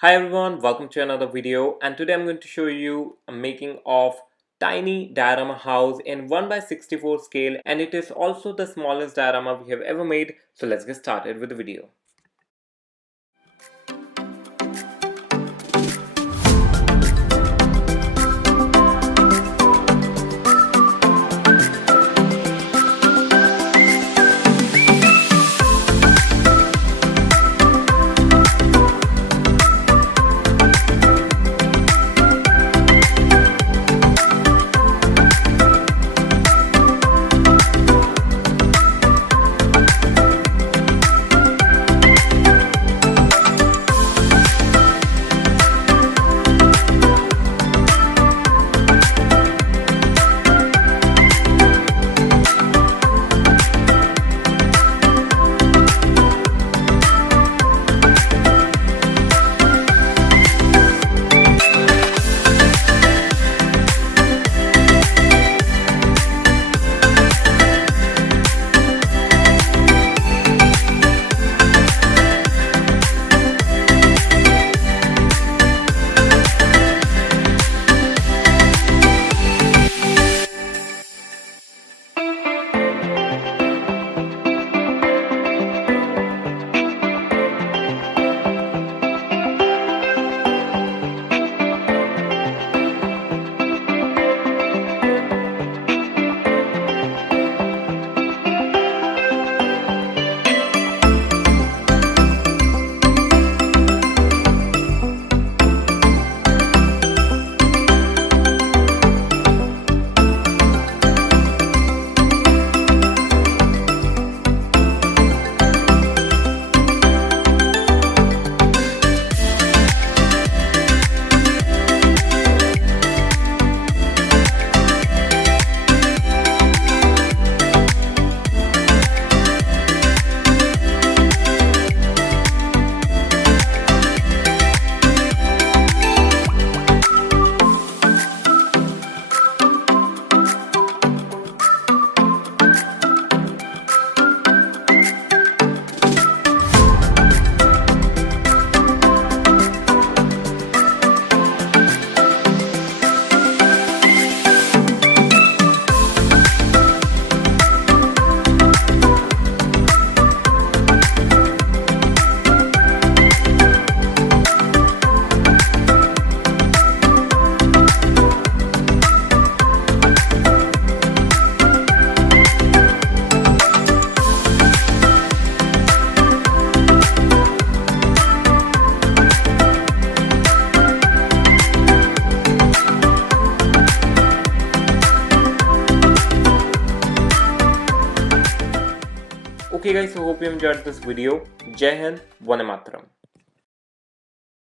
Hi everyone, welcome to another video, and today I'm going to show you a making of tiny diorama house in 1:64 scale, and it is also the smallest diorama we have ever made. So let's get started with the video. Okay guys, so hope you enjoyed this video. Jai Hind, Vande Mataram.